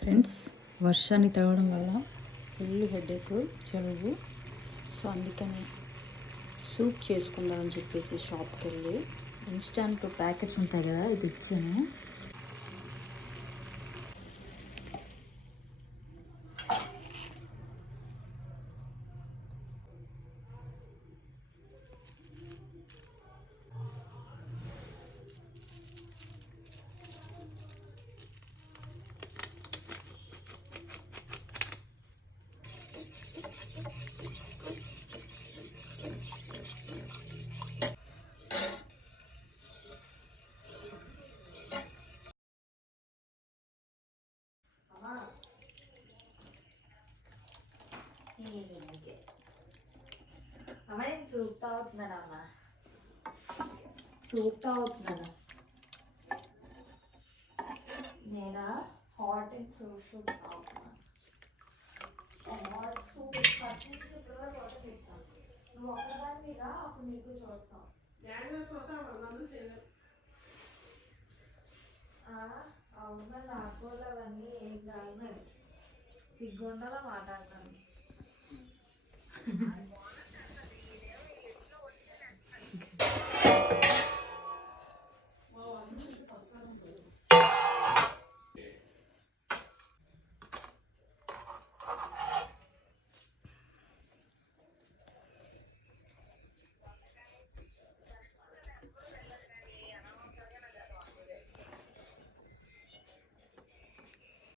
Friends, వర్షాన్ని తడవడం వల్ల ఫుల్ హెడేక్, జలుబు. సో అందుకని సూప్ చేసుకుందామని చెప్పేసి షాప్కి వెళ్ళి ఇన్స్టాంట్ ప్యాకెట్స్ ఉంటాయి కదా, ఇది ఇచ్చాను. అమ్మ నేను సూప్ తాగుతున్నాను. అమ్మ సూప్ తాగుతున్నాను. నేనా హాట్ అండ్ సూప్ తాగుతున్నాను. హాట్ సూప్ ఫస్ట్ నుంచి ఇప్పుడు వరకు వాటర్ చెప్తాను. నువ్వు ఒక్కదాని మీద అప్పుడు నీకు చూస్తావు. అవునా, నాకు అవన్నీ ఏం కాదు. మరి సిగ్గుండాలో మాట్లాడతాను.